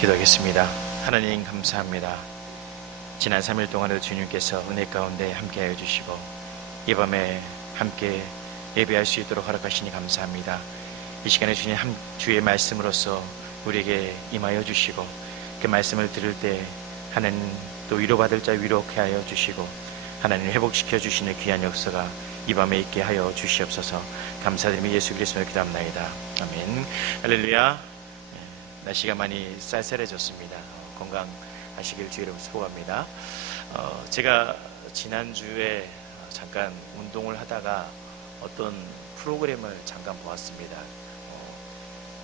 기도하겠습니다. 하나님 감사합니다. 지난 3일 동안에도 주님께서 은혜 가운데 함께하여 주시고 이 밤에 함께 예배할 수 있도록 허락하시니 감사합니다. 이 시간에 주님 주의 말씀으로서 우리에게 임하여 주시고 그 말씀을 들을 때 하나님 또 위로받을 자 위로케 하여 주시고 하나님 회복시켜 주시는 귀한 역사가 이 밤에 있게 하여 주시옵소서. 감사드리며 예수 그리스도의 기도합나이다. 아멘. 할렐루야. 날씨가 많이 쌀쌀해졌습니다. 건강하시길 주의 이름으로 축복합니다. 제가 지난주에 잠깐 운동을 하다가 어떤 프로그램을 잠깐 보았습니다.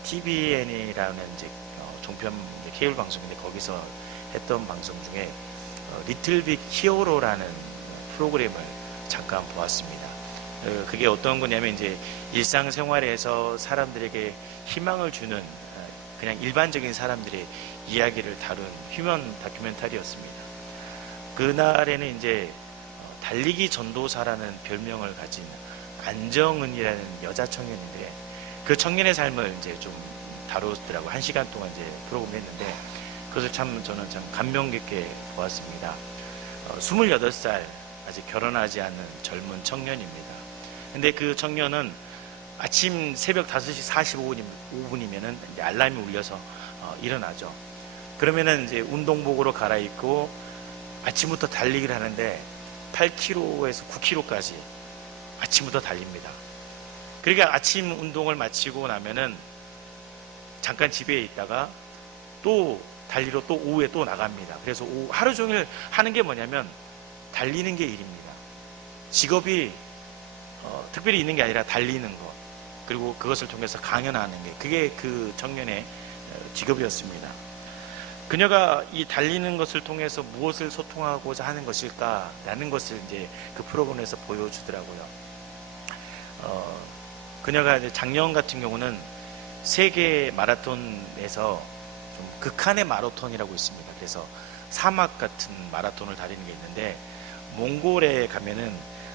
TVN이라는 이제 종편 케이블 방송인데 거기서 했던 방송 중에 리틀 빅 히어로라는 프로그램을 잠깐 보았습니다. 그게 어떤 거냐면 이제 일상생활에서 사람들에게 희망을 주는 그냥 일반적인 사람들의 이야기를 다룬 휴먼 다큐멘터리였습니다. 그날에는 이제 달리기 전도사라는 별명을 가진 안정은이라는 여자 청년인데 그 청년의 삶을 이제 좀 다루더라고요. 1시간 동안 이제 프로그램을 했는데 그것을 저는 참 감명 깊게 보았습니다. 28살 아직 결혼하지 않은 젊은 청년입니다. 근데 그 청년은 아침 새벽 5시 45분이면은 알람이 울려서 일어나죠. 그러면은 이제 운동복으로 갈아입고 아침부터 달리기를 하는데 8km에서 9km까지 아침부터 달립니다. 그러니까 아침 운동을 마치고 나면은 잠깐 집에 있다가 또 달리러 또 오후에 또 나갑니다. 그래서 하루 종일 하는 게 뭐냐면 달리는 게 일입니다. 직업이 특별히 있는 게 아니라 달리는 것, 그리고 그것을 통해서 강연하는 게 그게 그 청년의 직업이었습니다. 그녀가 이 달리는 것을 통해서 무엇을 소통하고자 하는 것일까라는 것을 이제 그 프로그램에서 보여주더라고요. 그녀가 이제 작년 같은 경우는 세계 마라톤에서 좀 극한의 마라톤이라고 있습니다. 그래서 사막 같은 마라톤을 달리는 게 있는데 몽골에 가면은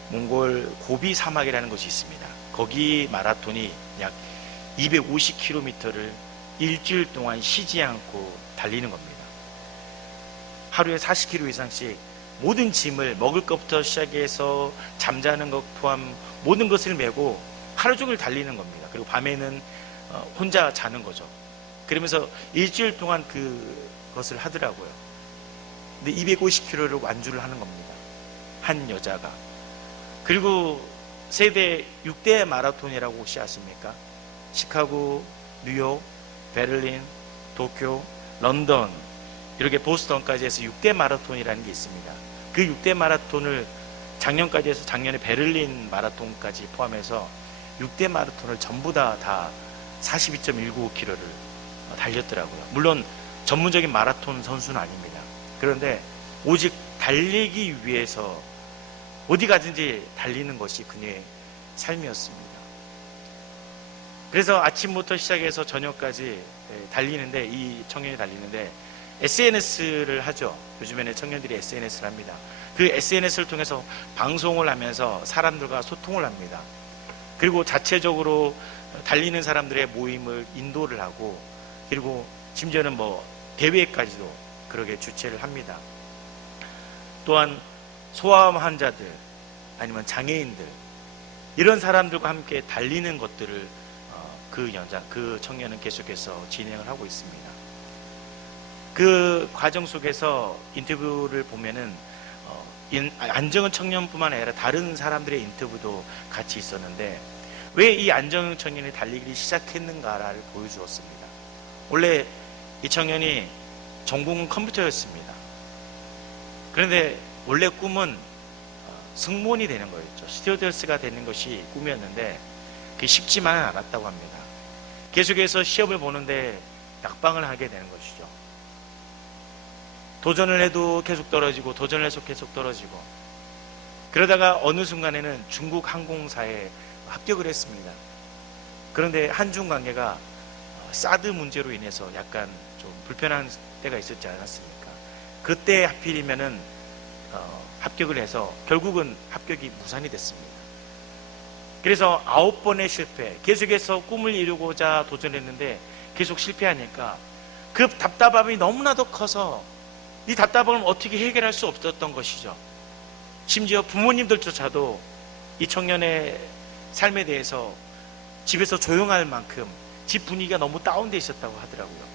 몽골 고비 사막이라는 곳이 있습니다. 거기 마라톤이 약 250km를 일주일 동안 쉬지 않고 달리는 겁니다. 하루에 40km 이상씩 모든 짐을 먹을 것부터 시작해서 잠자는 것 포함 모든 것을 메고 하루 종일 달리는 겁니다. 그리고 밤에는 혼자 자는 거죠. 그러면서 일주일 동안 그것을 하더라고요. 근데 250km를 완주를 하는 겁니다. 한 여자가. 그리고 세계 6대 마라톤이라고 혹시 아십니까? 시카고, 뉴욕, 베를린, 도쿄, 런던, 이렇게 보스턴까지 해서 6대 마라톤이라는 게 있습니다. 그 6대 마라톤을 작년까지 해서 작년에 베를린 마라톤까지 포함해서 6대 마라톤을 전부 다 42.195km를 달렸더라고요. 물론 전문적인 마라톤 선수는 아닙니다. 그런데 오직 달리기 위해서 어디 가든지 달리는 것이 그녀의 삶이었습니다. 그래서 아침부터 시작해서 저녁까지 달리는데, 이 청년이 달리는데 SNS를 하죠. 요즘에는 청년들이 SNS를 합니다. 그 SNS를 통해서 방송을 하면서 사람들과 소통을 합니다. 그리고 자체적으로 달리는 사람들의 모임을 인도를 하고, 그리고 심지어는 대회까지도 그렇게 주최를 합니다. 또한 소아암 환자들 아니면 장애인들, 이런 사람들과 함께 달리는 것들을 그 청년은 계속해서 진행을 하고 있습니다. 그 과정 속에서 인터뷰를 보면은 안정은 청년뿐만 아니라 다른 사람들의 인터뷰도 같이 있었는데, 왜 이 안정은 청년이 달리기를 시작했는가를 보여주었습니다. 원래 이 청년이 전공은 컴퓨터였습니다. 그런데 원래 꿈은 승무원이 되는 거였죠. 스튜어디스가 되는 것이 꿈이었는데 그게 쉽지만은 않았다고 합니다. 계속해서 시험을 보는데 낙방을 하게 되는 것이죠. 도전을 해도 계속 떨어지고, 도전을 해서 계속 떨어지고, 그러다가 어느 순간에는 중국 항공사에 합격을 했습니다. 그런데 한중 관계가 사드 문제로 인해서 약간 좀 불편한 때가 있었지 않았습니까? 그때 하필이면은 합격을 해서 결국은 합격이 무산이 됐습니다. 그래서 9번의 실패, 계속해서 꿈을 이루고자 도전했는데 계속 실패하니까 그 답답함이 너무나도 커서 이 답답함을 어떻게 해결할 수 없었던 것이죠. 심지어 부모님들조차도 이 청년의 삶에 대해서 집에서 조용할 만큼 집 분위기가 너무 다운돼 있었다고 하더라고요.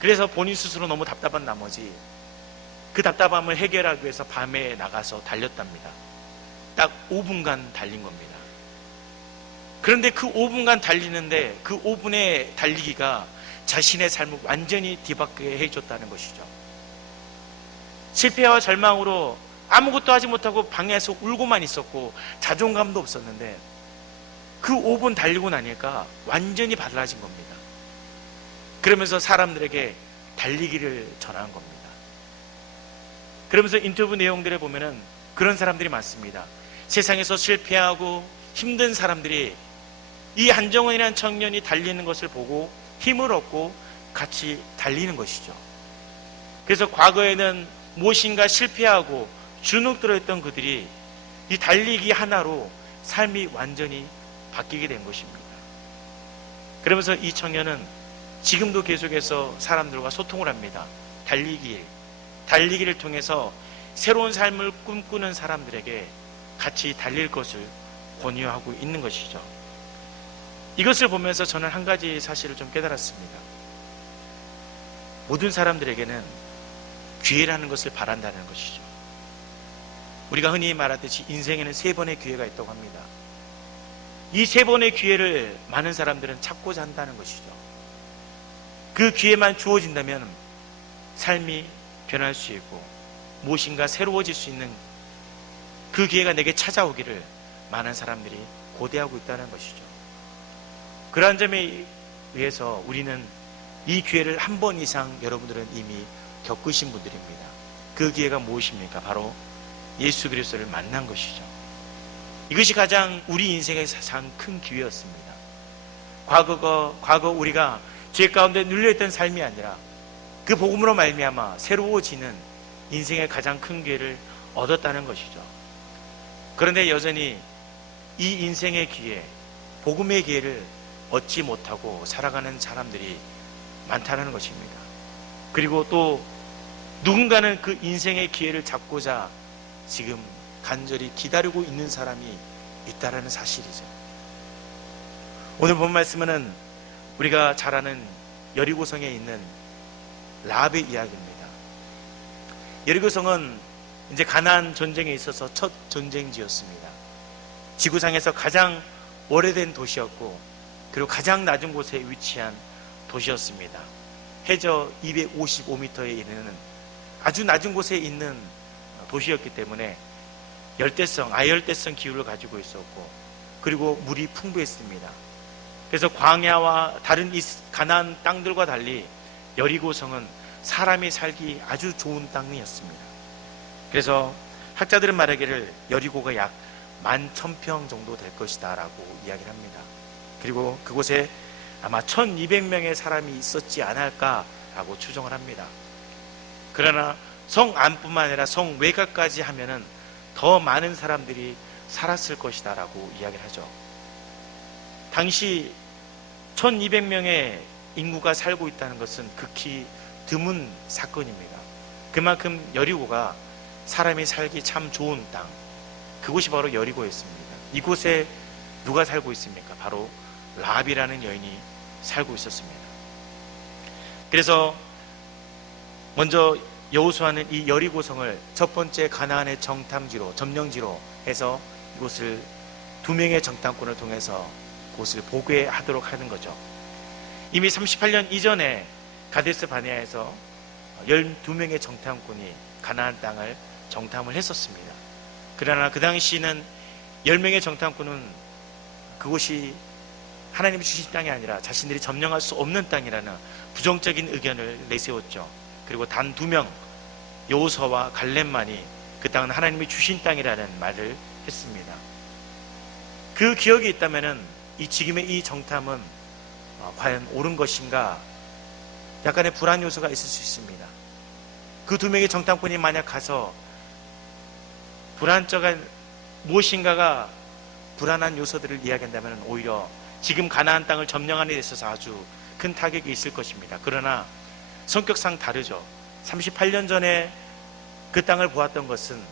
그래서 본인 스스로 너무 답답한 나머지 그 답답함을 해결하기 위해서 밤에 나가서 달렸답니다. 딱 5분간 달린 겁니다. 그런데 그 5분간 달리는데 그 5분의 달리기가 자신의 삶을 완전히 뒤바뀌게 해줬다는 것이죠. 실패와 절망으로 아무것도 하지 못하고 방에서 울고만 있었고 자존감도 없었는데 그 5분 달리고 나니까 완전히 달라진 겁니다. 그러면서 사람들에게 달리기를 전한 겁니다. 그러면서 인터뷰 내용들에 보면은 그런 사람들이 많습니다. 세상에서 실패하고 힘든 사람들이 이 한정원이라는 청년이 달리는 것을 보고 힘을 얻고 같이 달리는 것이죠. 그래서 과거에는 무엇인가 실패하고 주눅들어있던 그들이 이 달리기 하나로 삶이 완전히 바뀌게 된 것입니다. 그러면서 이 청년은 지금도 계속해서 사람들과 소통을 합니다. 달리기를 통해서 새로운 삶을 꿈꾸는 사람들에게 같이 달릴 것을 권유하고 있는 것이죠. 이것을 보면서 저는 한 가지 사실을 좀 깨달았습니다. 모든 사람들에게는 기회라는 것을 바란다는 것이죠. 우리가 흔히 말하듯이 인생에는 3번의 기회가 있다고 합니다. 이 3번의 기회를 많은 사람들은 찾고자 한다는 것이죠. 그 기회만 주어진다면 삶이 변할 수 있고 무엇인가 새로워질 수 있는 그 기회가 내게 찾아오기를 많은 사람들이 고대하고 있다는 것이죠. 그러한 점에 의해서 우리는 이 기회를 한 번 이상 여러분들은 이미 겪으신 분들입니다. 그 기회가 무엇입니까? 바로 예수 그리스도를 만난 것이죠. 이것이 가장 우리 인생의 가장 큰 기회였습니다. 과거 우리가 죄 가운데 눌려있던 삶이 아니라 그 복음으로 말미암아 새로워지는 인생의 가장 큰 기회를 얻었다는 것이죠. 그런데 여전히 이 인생의 기회, 복음의 기회를 얻지 못하고 살아가는 사람들이 많다는 것입니다. 그리고 또 누군가는 그 인생의 기회를 잡고자 지금 간절히 기다리고 있는 사람이 있다는 사실이죠. 오늘 본 말씀은 우리가 잘 아는 여리고성에 있는 라합의 이야기입니다. 여리고성은 이제 가나안 전쟁에 있어서 첫 전쟁지였습니다. 지구상에서 가장 오래된 도시였고 그리고 가장 낮은 곳에 위치한 도시였습니다. 해저 255m에 이르는 아주 낮은 곳에 있는 도시였기 때문에 아열대성 기후를 가지고 있었고 그리고 물이 풍부했습니다. 그래서 광야와 다른 가나안 땅들과 달리 여리고성은 사람이 살기 아주 좋은 땅이었습니다. 그래서 학자들은 말하기를 여리고가 약 11,000평 정도 될 것이다 라고 이야기를 합니다. 그리고 그곳에 아마 1,200명의 사람이 있었지 않을까라고 추정을 합니다. 그러나 성 안뿐만 아니라 성 외곽까지 하면은 더 많은 사람들이 살았을 것이다 라고 이야기를 하죠. 당시 1,200명의 인구가 살고 있다는 것은 극히 드문 사건입니다. 그만큼 여리고가 사람이 살기 참 좋은 땅, 그곳이 바로 여리고였습니다. 이곳에 누가 살고 있습니까? 바로 라합이라는 여인이 살고 있었습니다. 그래서 먼저 여호수아는 이 여리고성을 첫 번째 가나안의 점령지로 해서 이곳을 2명의 정탐꾼을 통해서 그곳을 보괴하도록 하는 거죠. 이미 38년 이전에 가데스 바네아에서 12명의 정탐꾼이 가나안 땅을 정탐을 했었습니다. 그러나 그 당시는 10명의 정탐꾼은 그곳이 하나님이 주신 땅이 아니라 자신들이 점령할 수 없는 땅이라는 부정적인 의견을 내세웠죠. 그리고 단 2명 여호수아와 갈렙만이 그 땅은 하나님이 주신 땅이라는 말을 했습니다. 그 기억이 있다면 지금의 이 정탐은 과연 옳은 것인가 약간의 불안 요소가 있을 수 있습니다. 그 2명의 정탐꾼이 만약 가서 불안정한 무엇인가가 불안한 요소들을 이야기한다면 오히려 지금 가나안 땅을 점령하는 데 있어서 아주 큰 타격이 있을 것입니다. 그러나 성격상 다르죠. 38년 전에 그 땅을 보았던 것은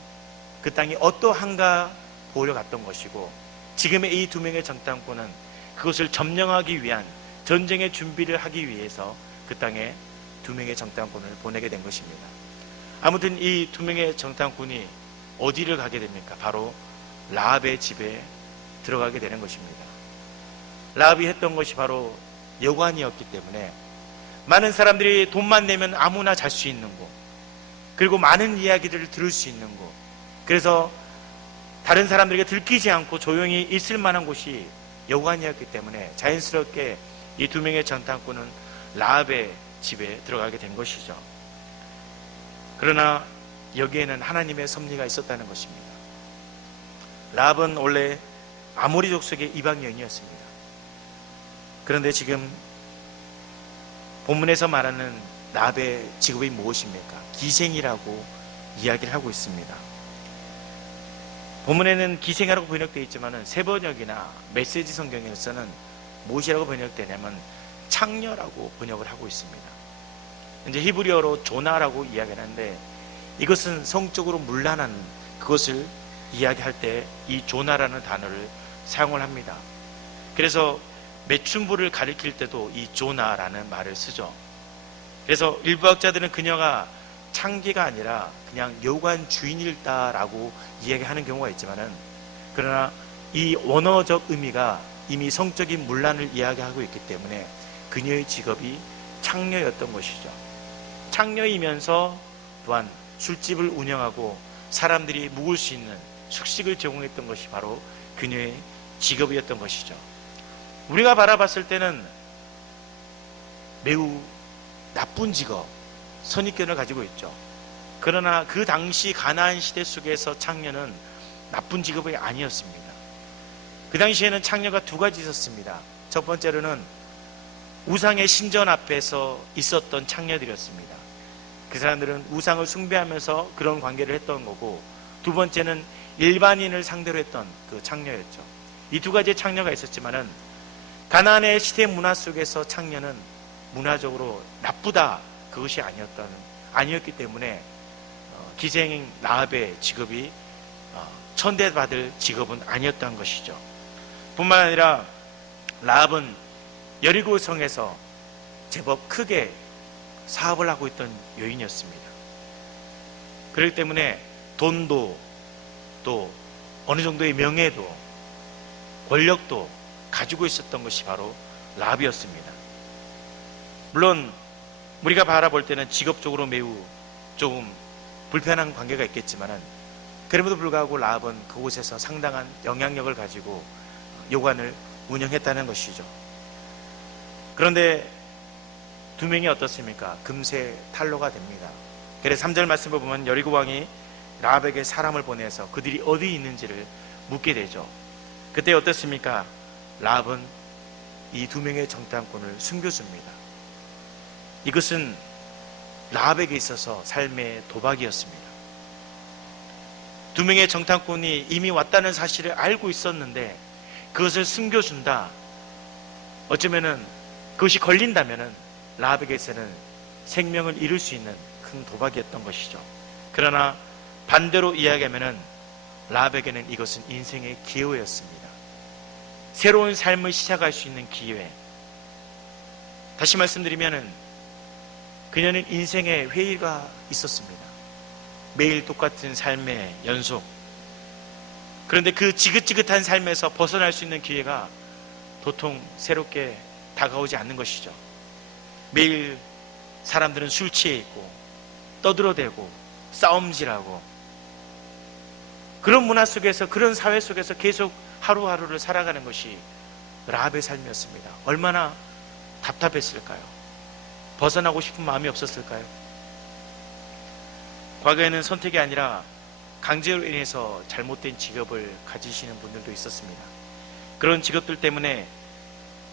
그 땅이 어떠한가 보러 갔던 것이고, 지금의 이 두 명의 정탐꾼은 그것을 점령하기 위한 전쟁의 준비를 하기 위해서 그 땅에 두 명의 정탐꾼을 보내게 된 것입니다. 아무튼 이 두 명의 정탐꾼이 어디를 가게 됩니까? 바로 라합의 집에 들어가게 되는 것입니다. 라합이 했던 것이 바로 여관이었기 때문에 많은 사람들이 돈만 내면 아무나 잘 수 있는 곳, 그리고 많은 이야기들을 들을 수 있는 곳, 그래서 다른 사람들에게 들키지 않고 조용히 있을 만한 곳이 여관이었기 때문에 자연스럽게 이 두 명의 정탐꾼은 라합의 집에 들어가게 된 것이죠. 그러나 여기에는 하나님의 섭리가 있었다는 것입니다. 라합은 원래 아모리 족속의 이방 여인이었습니다. 그런데 지금 본문에서 말하는 라합의 직업이 무엇입니까? 기생이라고 이야기를 하고 있습니다. 본문에는 기생이라고 번역되어 있지만 새 번역이나 메시지 성경에서는 무엇이라고 번역되냐면 창녀라고 번역을 하고 있습니다. 이제 히브리어로 조나라고 이야기하는데, 이것은 성적으로 문란한 그것을 이야기할 때 이 조나라는 단어를 사용을 합니다. 그래서 매춘부를 가리킬 때도 이 조나라는 말을 쓰죠. 그래서 일부 학자들은 그녀가 창기가 아니라 그냥 여관 주인일다라고 이야기하는 경우가 있지만은, 그러나 이 원어적 의미가 이미 성적인 문란을 이야기하고 있기 때문에 그녀의 직업이 창녀였던 것이죠. 창녀이면서 또한 술집을 운영하고 사람들이 묵을 수 있는 숙식을 제공했던 것이 바로 그녀의 직업이었던 것이죠. 우리가 바라봤을 때는 매우 나쁜 직업, 선입견을 가지고 있죠. 그러나 그 당시 가나안 시대 속에서 창녀는 나쁜 직업이 아니었습니다. 그 당시에는 창녀가 두 가지 있었습니다. 첫 번째로는 우상의 신전 앞에서 있었던 창녀들이었습니다. 그 사람들은 우상을 숭배하면서 그런 관계를 했던 거고, 두 번째는 일반인을 상대로 했던 그 창녀였죠. 이 두 가지의 창녀가 있었지만은 가나안의 시대 문화 속에서 창녀는 문화적으로 나쁘다, 그것이 아니었기 때문에 기생 라합의 직업이 천대받을 직업은 아니었던 것이죠. 뿐만 아니라 라합은 여리고 성에서 제법 크게 사업을 하고 있던 여인이었습니다. 그렇기 때문에 돈도 또 어느 정도의 명예도 권력도 가지고 있었던 것이 바로 라합이었습니다. 물론 우리가 바라볼 때는 직업적으로 매우 조금 불편한 관계가 있겠지만은, 그럼에도 불구하고 라합은 그곳에서 상당한 영향력을 가지고 여관을 운영했다는 것이죠. 그런데 두 명이 어떻습니까? 금세 탄로가 됩니다. 그래서 3절 말씀을 보면 여리고 왕이 라합에게 사람을 보내서 그들이 어디 있는지를 묻게 되죠. 그때 어떻습니까? 라합은 이 두 명의 정탐꾼을 숨겨줍니다. 이것은 라합에게 있어서 삶의 도박이었습니다. 두 명의 정탐꾼이 이미 왔다는 사실을 알고 있었는데 그것을 숨겨준다. 어쩌면은 그것이 걸린다면은 라합에게서는 생명을 잃을 수 있는 큰 도박이었던 것이죠. 그러나 반대로 이야기하면은 라합에게는 이것은 인생의 기회였습니다. 새로운 삶을 시작할 수 있는 기회. 다시 말씀드리면은 그녀는 인생의 회의가 있었습니다. 매일 똑같은 삶의 연속. 그런데 그 지긋지긋한 삶에서 벗어날 수 있는 기회가 도통 새롭게 다가오지 않는 것이죠. 매일 사람들은 술 취해 있고 떠들어대고 싸움질하고 그런 문화 속에서, 그런 사회 속에서 계속 하루하루를 살아가는 것이 라합의 삶이었습니다. 얼마나 답답했을까요? 벗어나고 싶은 마음이 없었을까요? 과거에는 선택이 아니라 강제로 인해서 잘못된 직업을 가지시는 분들도 있었습니다. 그런 직업들 때문에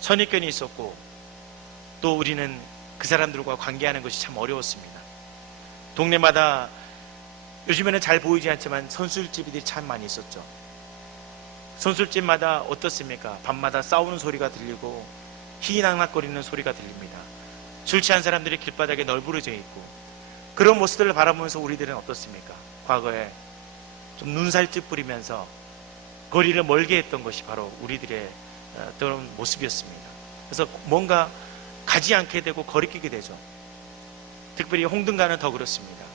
선입견이 있었고, 또 우리는 그 사람들과 관계하는 것이 참 어려웠습니다. 동네마다 요즘에는 잘 보이지 않지만 선술집들이 참 많이 있었죠. 선술집마다 어떻습니까? 밤마다 싸우는 소리가 들리고 희낙낙거리는 소리가 들립니다. 술 취한 사람들이 길바닥에 널브러져 있고, 그런 모습들을 바라보면서 우리들은 어떻습니까? 과거에 좀 눈살집 부리면서 거리를 멀게 했던 것이 바로 우리들의 그런 모습이었습니다. 그래서 뭔가 가지 않게 되고 거리끼게 되죠. 특별히 홍등가는 더 그렇습니다.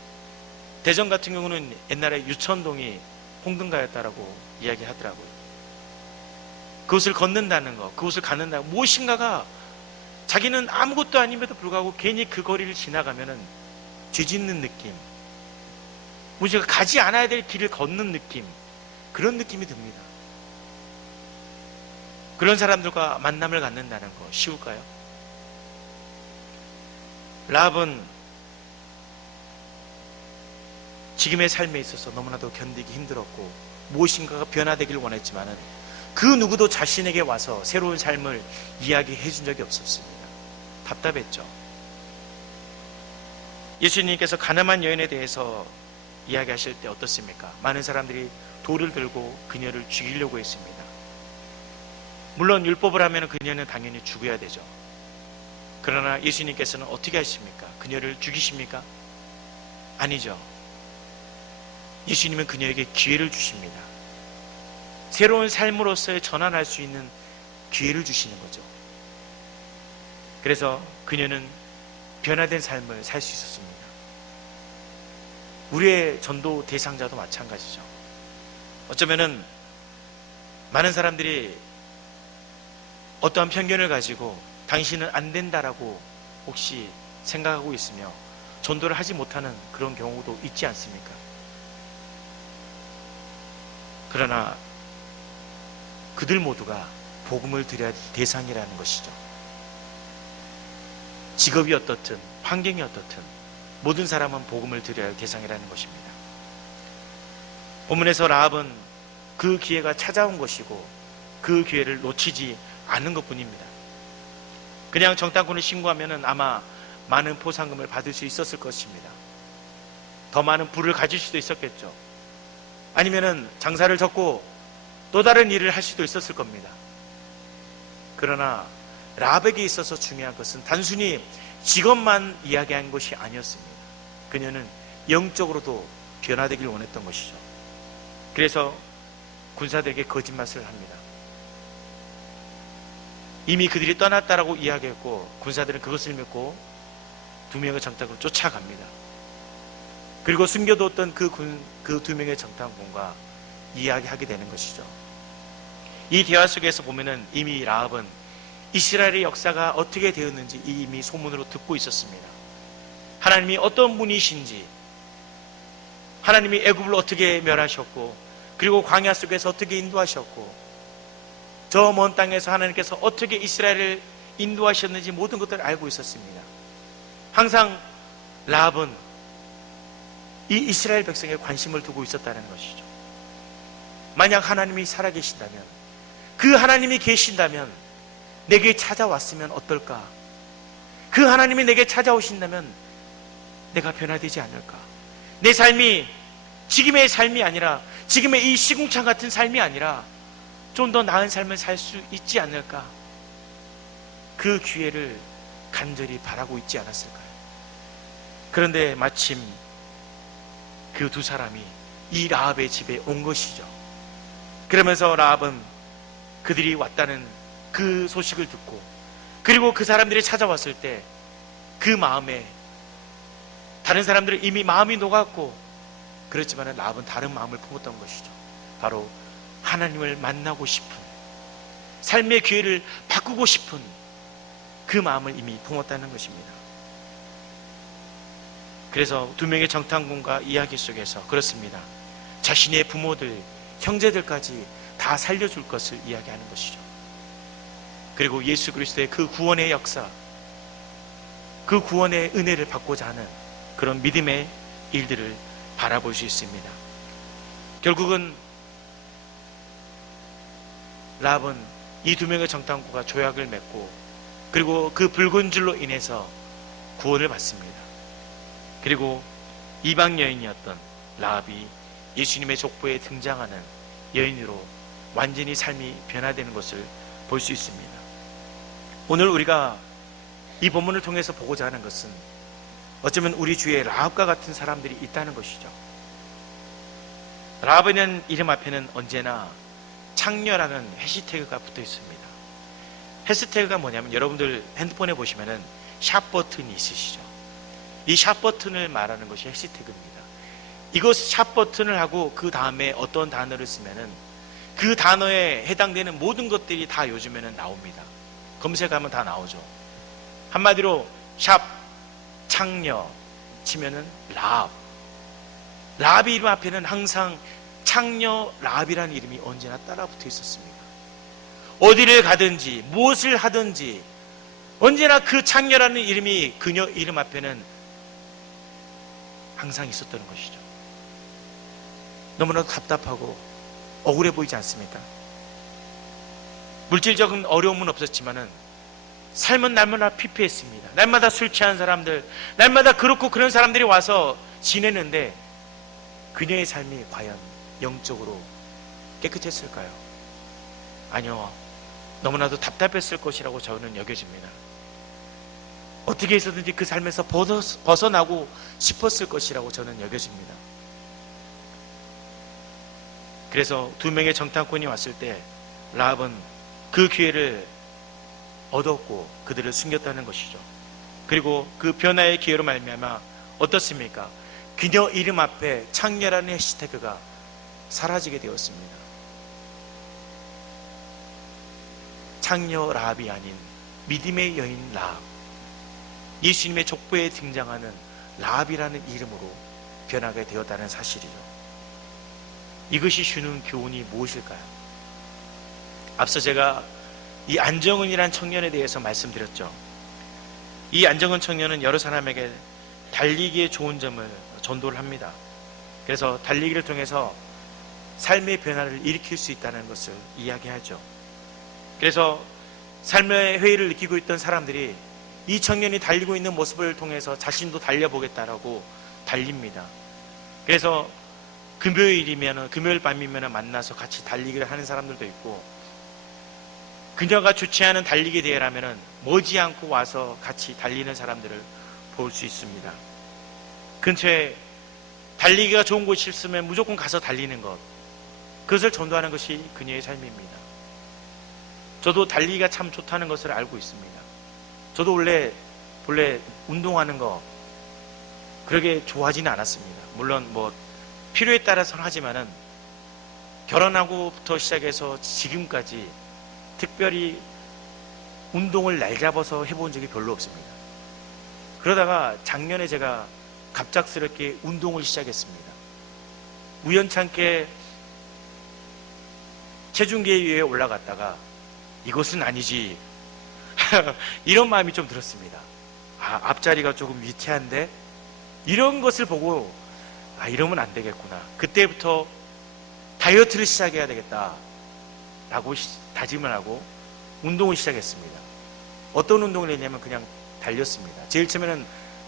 대전 같은 경우는 옛날에 유천동이 홍등가였다라고 이야기하더라고요. 그곳을 걷는다는 것, 그곳을 갖는다, 무엇인가가 자기는 아무것도 아님에도 불구하고 괜히 그 거리를 지나가면은 뒤집는 느낌, 우리가 가지 않아야 될 길을 걷는 느낌, 그런 느낌이 듭니다. 그런 사람들과 만남을 갖는다는 거 쉬울까요? 라합은 지금의 삶에 있어서 너무나도 견디기 힘들었고 무엇인가가 변화되길 원했지만은 그 누구도 자신에게 와서 새로운 삶을 이야기해 준 적이 없었습니다. 답답했죠. 예수님께서 가늠한 여인에 대해서 이야기하실 때 어떻습니까? 많은 사람들이 돌을 들고 그녀를 죽이려고 했습니다. 물론 율법을 하면 그녀는 당연히 죽어야 되죠. 그러나 예수님께서는 어떻게 하십니까? 그녀를 죽이십니까? 아니죠. 예수님은 그녀에게 기회를 주십니다. 새로운 삶으로서의 전환할 수 있는 기회를 주시는 거죠. 그래서 그녀는 변화된 삶을 살 수 있었습니다. 우리의 전도 대상자도 마찬가지죠. 어쩌면은 많은 사람들이 어떠한 편견을 가지고 당신은 안 된다라고 혹시 생각하고 있으며 전도를 하지 못하는 그런 경우도 있지 않습니까? 그러나 그들 모두가 복음을 드려야 할 대상이라는 것이죠. 직업이 어떻든 환경이 어떻든 모든 사람은 복음을 드려야 할 대상이라는 것입니다. 본문에서 라합은 그 기회가 찾아온 것이고 그 기회를 놓치지 않은 것뿐입니다. 그냥 정탐꾼을 신고하면 아마 많은 포상금을 받을 수 있었을 것입니다. 더 많은 부를 가질 수도 있었겠죠. 아니면은 장사를 접고 또 다른 일을 할 수도 있었을 겁니다. 그러나 라합에게 있어서 중요한 것은 단순히 직업만 이야기한 것이 아니었습니다. 그녀는 영적으로도 변화되길 원했던 것이죠. 그래서 군사들에게 거짓말을 합니다. 이미 그들이 떠났다라고 이야기했고 군사들은 그것을 믿고 두 명의 정탐꾼을 쫓아갑니다. 그리고 숨겨뒀던 그 두 명의 정탐꾼과 이야기하게 되는 것이죠. 이 대화 속에서 보면은 이미 라합은 이스라엘의 역사가 어떻게 되었는지 이미 소문으로 듣고 있었습니다. 하나님이 어떤 분이신지, 하나님이 애굽을 어떻게 멸하셨고, 그리고 광야 속에서 어떻게 인도하셨고, 저 먼 땅에서 하나님께서 어떻게 이스라엘을 인도하셨는지 모든 것들을 알고 있었습니다. 항상 라합은 이 이스라엘 백성에 관심을 두고 있었다는 것이죠. 만약 하나님이 살아계신다면, 그 하나님이 계신다면 내게 찾아왔으면 어떨까? 그 하나님이 내게 찾아오신다면 내가 변화되지 않을까? 내 삶이 지금의 삶이 아니라, 지금의 이 시궁창 같은 삶이 아니라 좀 더 나은 삶을 살 수 있지 않을까? 그 기회를 간절히 바라고 있지 않았을까요? 그런데 마침 그 두 사람이 이 라합의 집에 온 것이죠. 그러면서 라합은 그들이 왔다는 그 소식을 듣고, 그리고 그 사람들이 찾아왔을 때 그 마음에, 다른 사람들은 이미 마음이 녹았고 그렇지만 라합은 다른 마음을 품었던 것이죠. 바로 하나님을 만나고 싶은, 삶의 기회를 바꾸고 싶은 그 마음을 이미 품었다는 것입니다. 그래서 두 명의 정탐꾼과 이야기 속에서 그렇습니다. 자신의 부모들, 형제들까지 다 살려줄 것을 이야기하는 것이죠. 그리고 예수 그리스도의 그 구원의 역사, 그 구원의 은혜를 받고자 하는 그런 믿음의 일들을 바라볼 수 있습니다. 결국은 라합은 이 두 명의 정탐꾼과 조약을 맺고, 그리고 그 붉은 줄로 인해서 구원을 받습니다. 그리고 이방 여인이었던 라합이 예수님의 족보에 등장하는 여인으로 완전히 삶이 변화되는 것을 볼 수 있습니다. 오늘 우리가 이 본문을 통해서 보고자 하는 것은 어쩌면 우리 주위에 라합과 같은 사람들이 있다는 것이죠. 라합이라는 이름 앞에는 언제나 창녀라는 해시태그가 붙어 있습니다. 해시태그가 뭐냐면 여러분들 핸드폰에 보시면은 샵 버튼이 있으시죠. 이 샵 버튼을 말하는 것이 해시태그입니다. 이것 샵 버튼을 하고 그 다음에 어떤 단어를 쓰면은 그 단어에 해당되는 모든 것들이 다 요즘에는 나옵니다. 검색하면 다 나오죠. 한마디로 샵 창녀 치면은 라합의 이름 앞에는 항상 창녀 라합이라는 이름이 언제나 따라 붙어 있었습니다. 어디를 가든지 무엇을 하든지 언제나 그 창녀라는 이름이 그녀 이름 앞에는 항상 있었던 것이죠. 너무나도 답답하고 억울해 보이지 않습니까? 물질적인 어려움은 없었지만은 삶은 날마다 피폐했습니다. 날마다 술 취한 사람들, 날마다 그렇고 그런 사람들이 와서 지내는데 그녀의 삶이 과연 영적으로 깨끗했을까요? 아니요. 너무나도 답답했을 것이라고 저는 여겨집니다. 어떻게 해서든지 그 삶에서 벗어나고 싶었을 것이라고 저는 여겨집니다. 그래서 두 명의 정탐꾼이 왔을 때 라합은 그 기회를 얻었고 그들을 숨겼다는 것이죠. 그리고 그 변화의 기회로 말미암아 어떻습니까? 그녀 이름 앞에 창녀라는 해시태그가 사라지게 되었습니다. 창녀 라합이 아닌 믿음의 여인 라합, 예수님의 족보에 등장하는 라합이라는 이름으로 변하게 되었다는 사실이죠. 이것이 주는 교훈이 무엇일까요? 앞서 제가 이 안정은이란 청년에 대해서 말씀드렸죠. 이 안정은 청년은 여러 사람에게 달리기에 좋은 점을 전도를 합니다. 그래서 달리기를 통해서 삶의 변화를 일으킬 수 있다는 것을 이야기하죠. 그래서 삶의 회의를 느끼고 있던 사람들이 이 청년이 달리고 있는 모습을 통해서 자신도 달려보겠다라고 달립니다. 그래서 금요일 밤이면 만나서 같이 달리기를 하는 사람들도 있고, 그녀가 주최하는 달리기 대회라면 머지않고 와서 같이 달리는 사람들을 볼 수 있습니다. 근처에 달리기가 좋은 곳이 있으면 무조건 가서 달리는 것, 그것을 전도하는 것이 그녀의 삶입니다. 저도 달리기가 참 좋다는 것을 알고 있습니다. 저도 원래 운동하는 거 그렇게 좋아하지는 않았습니다. 물론 필요에 따라서는 하지만은 결혼하고부터 시작해서 지금까지 특별히 운동을 날 잡아서 해본 적이 별로 없습니다. 그러다가 작년에 제가 갑작스럽게 운동을 시작했습니다. 우연찮게 체중계에 올라갔다가 이것은 아니지 이런 마음이 좀 들었습니다. 앞자리가 조금 위태한데 이런 것을 보고 이러면 안 되겠구나. 그때부터 다이어트를 시작해야 되겠다 라고 다짐을 하고 운동을 시작했습니다. 어떤 운동을 했냐면 그냥 달렸습니다. 제일 처음에는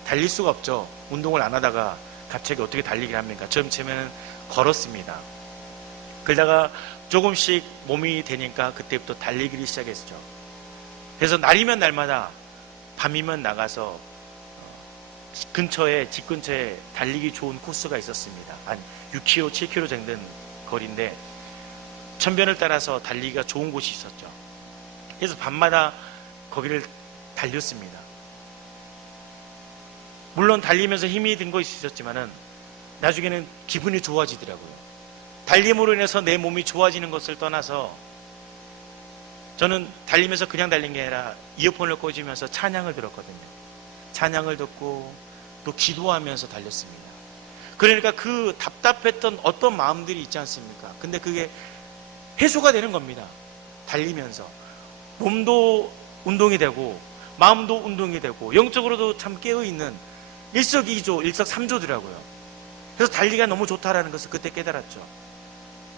달릴 수가 없죠. 운동을 안 하다가 갑자기 어떻게 달리기를 합니까? 처음에는 걸었습니다. 그러다가 조금씩 몸이 되니까 그때부터 달리기를 시작했죠. 그래서 날이면 날마다 밤이면 나가서 집 근처에 달리기 좋은 코스가 있었습니다. 한 6km, 7km 정도 거리인데 천변을 따라서 달리기가 좋은 곳이 있었죠. 그래서 밤마다 거기를 달렸습니다. 물론 달리면서 힘이 든 것이 있었지만은 나중에는 기분이 좋아지더라고요. 달림으로 인해서 내 몸이 좋아지는 것을 떠나서 저는 달리면서 그냥 달린 게 아니라 이어폰을 꽂으면서 찬양을 들었거든요. 찬양을 듣고 또 기도하면서 달렸습니다. 그러니까 그 답답했던 어떤 마음들이 있지 않습니까? 근데 그게 해소가 되는 겁니다. 달리면서 몸도 운동이 되고 마음도 운동이 되고 영적으로도 참 깨어있는 일석이조 일석삼조더라고요. 그래서 달리기가 너무 좋다라는 것을 그때 깨달았죠.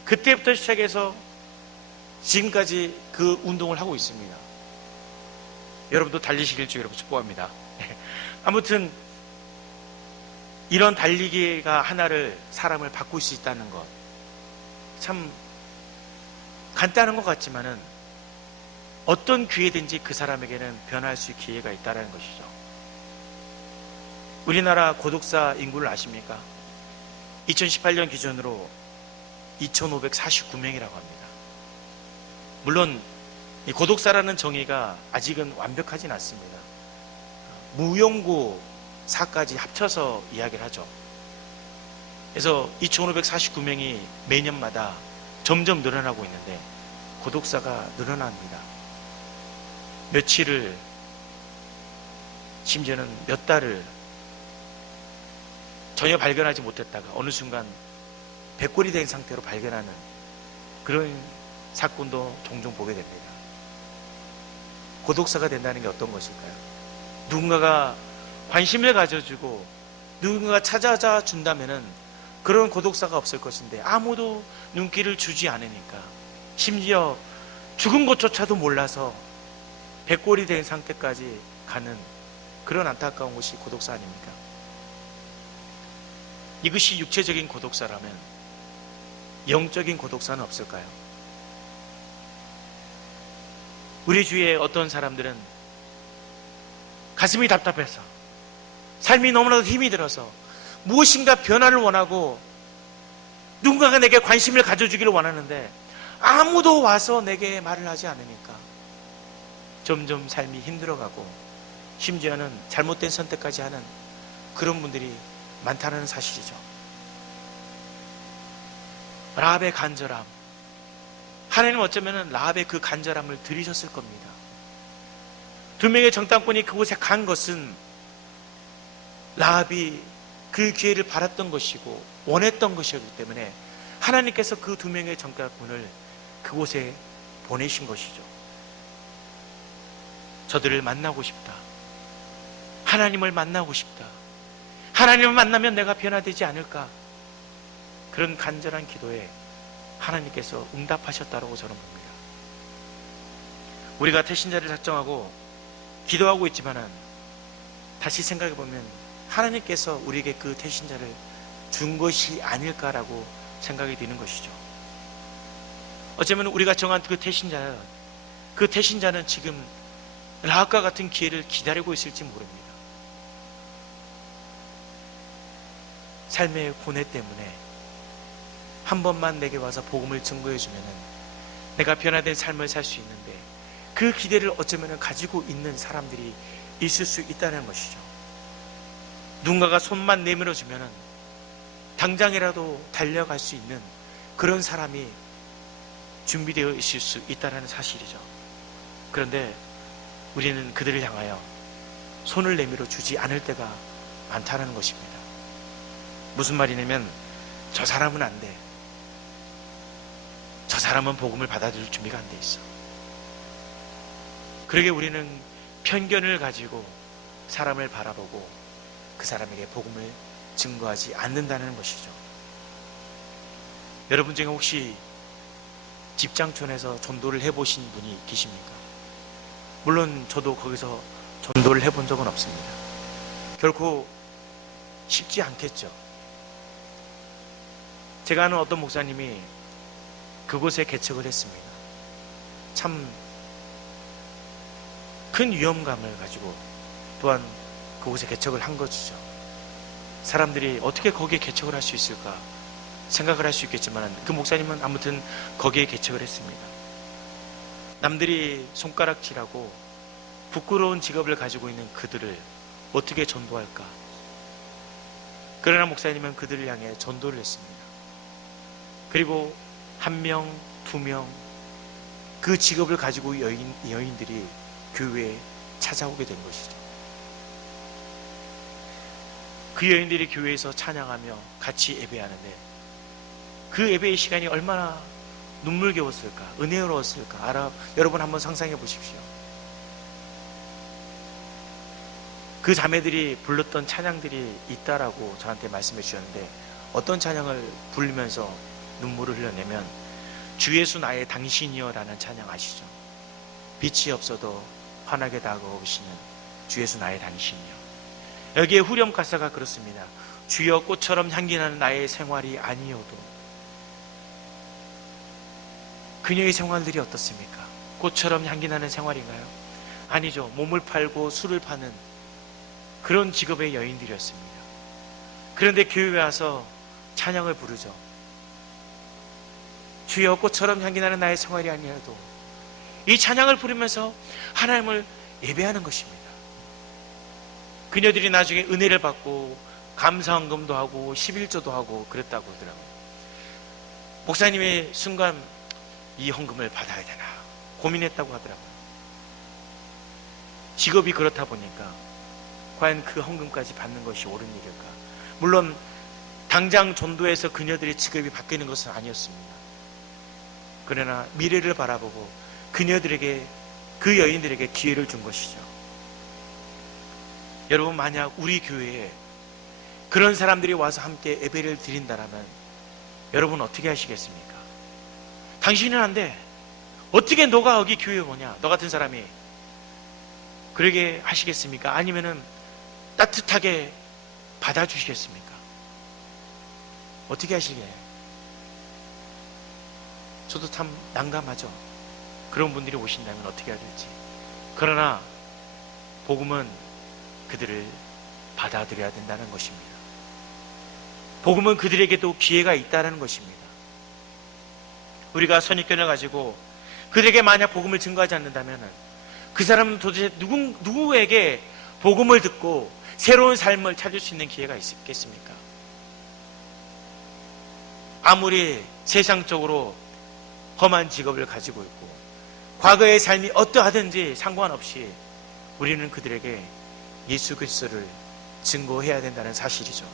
그때부터 시작해서 지금까지 그 운동을 하고 있습니다. 여러분도 달리시길 주 여러분 축복합니다. 아무튼 이런 달리기가 하나를 사람을 바꿀 수 있다는 것, 참 간단한 것 같지만은 어떤 기회든지 그 사람에게는 변할 수 있는 기회가 있다는 것이죠. 우리나라 고독사 인구를 아십니까? 2018년 기준으로 2,549명이라고 합니다. 물론 이 고독사라는 정의가 아직은 완벽하진 않습니다. 무용고 사까지 합쳐서 이야기를 하죠. 그래서 2,549명이 매년마다 점점 늘어나고 있는데 고독사가 늘어납니다. 며칠을, 심지어는 몇 달을 전혀 발견하지 못했다가 어느 순간 백골이 된 상태로 발견하는 그런 사건도 종종 보게 됩니다. 고독사가 된다는 게 어떤 것일까요? 누군가가 관심을 가져주고 누군가가 찾아와 준다면은 그런 고독사가 없을 것인데 아무도 눈길을 주지 않으니까, 심지어 죽은 것조차도 몰라서 백골이 된 상태까지 가는 그런 안타까운 것이 고독사 아닙니까? 이것이 육체적인 고독사라면 영적인 고독사는 없을까요? 우리 주위에 어떤 사람들은 가슴이 답답해서, 삶이 너무나도 힘이 들어서 무엇인가 변화를 원하고 누군가가 내게 관심을 가져주기를 원하는데 아무도 와서 내게 말을 하지 않으니까 점점 삶이 힘들어가고 심지어는 잘못된 선택까지 하는 그런 분들이 많다는 사실이죠. 라합의 간절함, 하나님은 어쩌면 라합의 그 간절함을 들으셨을 겁니다. 두 명의 정탐꾼이 그곳에 간 것은 라합이 그 기회를 바랐던 것이고 원했던 것이었기 때문에 하나님께서 그 두 명의 정탐꾼을 그곳에 보내신 것이죠. 저들을 만나고 싶다, 하나님을 만나고 싶다, 하나님을 만나면 내가 변화되지 않을까, 그런 간절한 기도에 하나님께서 응답하셨다고 저는 봅니다. 우리가 태신자를 작정하고 기도하고 있지만은 다시 생각해 보면 하나님께서 우리에게 그 태신자를 준 것이 아닐까라고 생각이 드는 것이죠. 어쩌면 우리가 정한 그 태신자는 지금 라합과 같은 기회를 기다리고 있을지 모릅니다. 삶의 고뇌 때문에 한 번만 내게 와서 복음을 증거해 주면은 내가 변화된 삶을 살 수 있는데 그 기대를 어쩌면 가지고 있는 사람들이 있을 수 있다는 것이죠. 누군가가 손만 내밀어 주면은 당장이라도 달려갈 수 있는 그런 사람이 준비되어 있을 수 있다는 사실이죠. 그런데 우리는 그들을 향하여 손을 내밀어 주지 않을 때가 많다는 것입니다. 무슨 말이냐면 저 사람은 안 돼, 저 사람은 복음을 받아들일 준비가 안 돼 있어. 그러게 우리는 편견을 가지고 사람을 바라보고 그 사람에게 복음을 증거하지 않는다는 것이죠. 여러분 중에 혹시 집장촌에서 전도를 해보신 분이 계십니까? 물론 저도 거기서 전도를 해본 적은 없습니다. 결코 쉽지 않겠죠. 제가 아는 어떤 목사님이 그곳에 개척을 했습니다. 참 큰 위험감을 가지고 또한 그곳에 개척을 한 것이죠. 사람들이 어떻게 거기에 개척을 할 수 있을까 생각을 할 수 있겠지만 그 목사님은 아무튼 거기에 개척을 했습니다. 남들이 손가락질하고 부끄러운 직업을 가지고 있는 그들을 어떻게 전도할까? 그러나 목사님은 그들을 향해 전도를 했습니다. 그리고 한 명, 두 명, 그 직업을 가지고 여인들이 교회에 찾아오게 된 것이죠. 그 여인들이 교회에서 찬양하며 같이 예배하는데 그 예배의 시간이 얼마나 눈물겨웠을까, 은혜로웠을까. 여러분 한번 상상해 보십시오. 그 자매들이 불렀던 찬양들이 있다라고 저한테 말씀해 주셨는데 어떤 찬양을 부르면서 눈물을 흘려내면 주 예수 나의 당신이여 라는 찬양 아시죠? 빛이 없어도 환하게 다가오시는 주 예수 나의 당신이여. 여기에 후렴 가사가 그렇습니다. 주여 꽃처럼 향기나는 나의 생활이 아니어도. 그녀의 생활들이 어떻습니까? 꽃처럼 향기 나는 생활인가요? 아니죠. 몸을 팔고 술을 파는 그런 직업의 여인들이었습니다. 그런데 교회에 와서 찬양을 부르죠. 주여, 꽃처럼 향기 나는 나의 생활이 아니라도 이 찬양을 부르면서 하나님을 예배하는 것입니다. 그녀들이 나중에 은혜를 받고 감사헌금도 하고 11조도 하고 그랬다고 하더라고요. 목사님이 순간 이 헌금을 받아야 되나 고민했다고 하더라고요. 직업이 그렇다 보니까 과연 그 헌금까지 받는 것이 옳은 일일까? 물론 당장 전도해서 그녀들의 직업이 바뀌는 것은 아니었습니다. 그러나 미래를 바라보고 그녀들에게, 그 여인들에게 기회를 준 것이죠. 여러분, 만약 우리 교회에 그런 사람들이 와서 함께 예배를 드린다라면 여러분 어떻게 하시겠습니까? 당신은 안 돼. 어떻게 너가 여기 교회에 오냐? 너 같은 사람이. 그러게 하시겠습니까? 아니면은 따뜻하게 받아주시겠습니까? 어떻게 하시게? 저도 참 난감하죠. 그런 분들이 오신다면 어떻게 해야 될지. 그러나 복음은 그들을 받아들여야 된다는 것입니다. 복음은 그들에게도 기회가 있다는 것입니다. 우리가 선입견을 가지고 그들에게 만약 복음을 증거하지 않는다면 그 사람은 도대체 누구에게 복음을 듣고 새로운 삶을 찾을 수 있는 기회가 있겠습니까? 아무리 세상적으로 험한 직업을 가지고 있고 과거의 삶이 어떠하든지 상관없이 우리는 그들에게 예수 그리스도를 증거해야 된다는 사실이죠.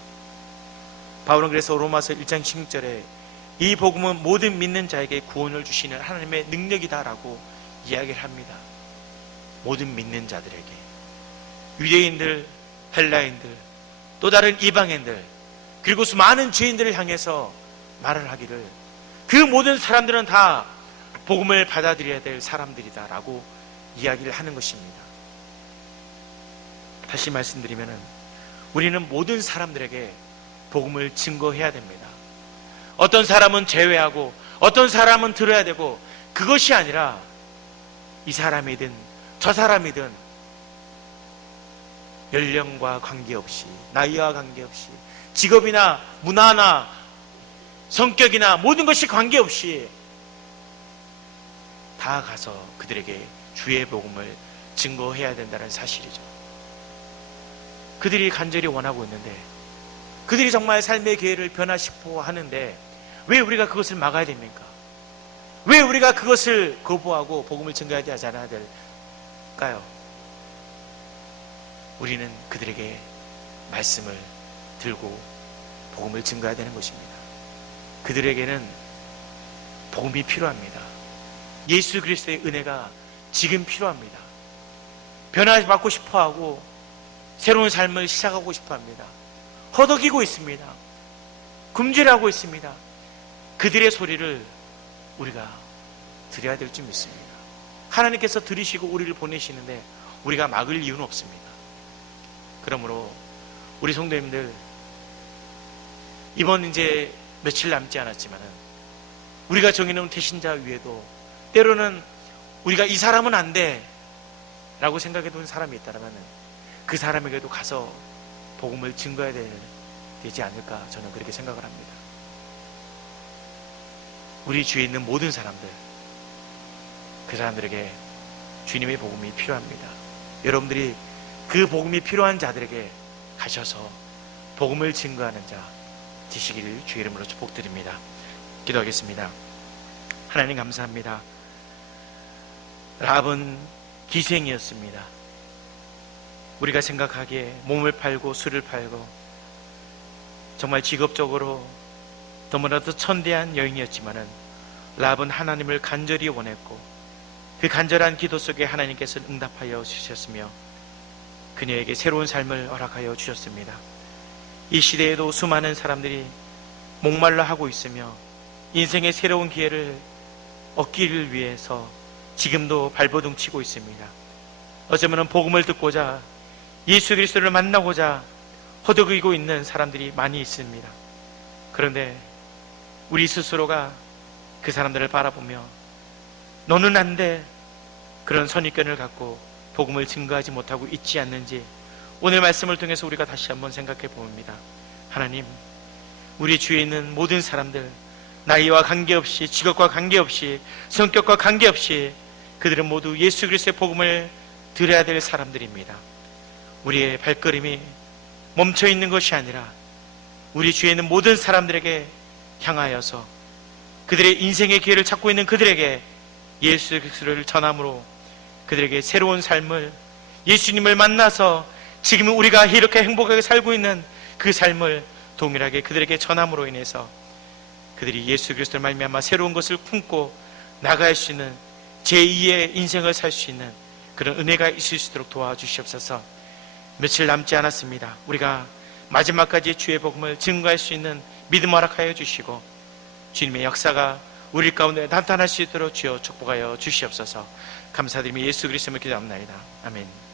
바울은 그래서 로마서 1장 16절에 이 복음은 모든 믿는 자에게 구원을 주시는 하나님의 능력이다라고 이야기를 합니다. 모든 믿는 자들에게, 유대인들, 헬라인들, 또 다른 이방인들, 그리고 수많은 죄인들을 향해서 말을 하기를 그 모든 사람들은 다 복음을 받아들여야 될 사람들이다라고 이야기를 하는 것입니다. 다시 말씀드리면 우리는 모든 사람들에게 복음을 증거해야 됩니다. 어떤 사람은 제외하고 어떤 사람은 들어야 되고, 그것이 아니라 이 사람이든 저 사람이든 연령과 관계없이, 나이와 관계없이, 직업이나 문화나 성격이나 모든 것이 관계없이 다 가서 그들에게 주의 복음을 증거해야 된다는 사실이죠. 그들이 간절히 원하고 있는데, 그들이 정말 삶의 기회를 변화시켜 하는데 왜 우리가 그것을 막아야 됩니까? 왜 우리가 그것을 거부하고 복음을 증거하지 않아야 될까요? 우리는 그들에게 말씀을 들고 복음을 증거해야 되는 것입니다. 그들에게는 복음이 필요합니다. 예수 그리스도의 은혜가 지금 필요합니다. 변화받고 싶어하고 새로운 삶을 시작하고 싶어합니다. 허덕이고 있습니다. 굶주려하고 있습니다. 그들의 소리를 우리가 들어야 될 줄 믿습니다. 하나님께서 들으시고 우리를 보내시는데 우리가 막을 이유는 없습니다. 그러므로 우리 성도님들, 이번 이제 며칠 남지 않았지만은 우리가 정해놓은 태신자 위에도 때로는 우리가 이 사람은 안 돼 라고 생각해 둔 사람이 있다면 그 사람에게도 가서 복음을 증거해야 되지 않을까, 저는 그렇게 생각을 합니다. 우리 주위에 있는 모든 사람들, 그 사람들에게 주님의 복음이 필요합니다. 여러분들이 그 복음이 필요한 자들에게 가셔서 복음을 증거하는 자 되시기를 주의 이름으로 축복드립니다. 기도하겠습니다. 하나님 감사합니다. 라합은 기생이었습니다. 우리가 생각하기에 몸을 팔고 술을 팔고 정말 직업적으로 너무나도 천대한 여인이었지만은 라합은 하나님을 간절히 원했고 그 간절한 기도 속에 하나님께서 응답하여 주셨으며 그녀에게 새로운 삶을 허락하여 주셨습니다. 이 시대에도 수많은 사람들이 목말라 하고 있으며 인생의 새로운 기회를 얻기를 위해서 지금도 발버둥 치고 있습니다. 어쩌면 복음을 듣고자 예수 그리스도를 만나고자 허덕이고 있는 사람들이 많이 있습니다. 그런데 우리 스스로가 그 사람들을 바라보며 너는 안 돼, 그런 선입견을 갖고 복음을 증거하지 못하고 있지 않는지 오늘 말씀을 통해서 우리가 다시 한번 생각해 봅니다. 하나님, 우리 주위에 있는 모든 사람들, 나이와 관계없이, 직업과 관계없이, 성격과 관계없이 그들은 모두 예수 그리스도의 복음을 들어야 될 사람들입니다. 우리의 발걸음이 멈춰 있는 것이 아니라 우리 주위에 있는 모든 사람들에게 향하여서 그들의 인생의 기회를 찾고 있는 그들에게 예수 그리스도를 전함으로 그들에게 새로운 삶을, 예수님을 만나서 지금 우리가 이렇게 행복하게 살고 있는 그 삶을 동일하게 그들에게 전함으로 인해서 그들이 예수 그리스도를 말미암아 새로운 것을 품고 나갈 수 있는 제2의 인생을 살 수 있는 그런 은혜가 있을 수 있도록 도와주시옵소서. 며칠 남지 않았습니다. 우리가 마지막까지 주의 복음을 증거할 수 있는 믿음 허락하여 주시고 주님의 역사가 우리 가운데 나타날 수 있도록 주여 축복하여 주시옵소서. 감사드리며 예수 그리스도를 기도합나이다. 아멘.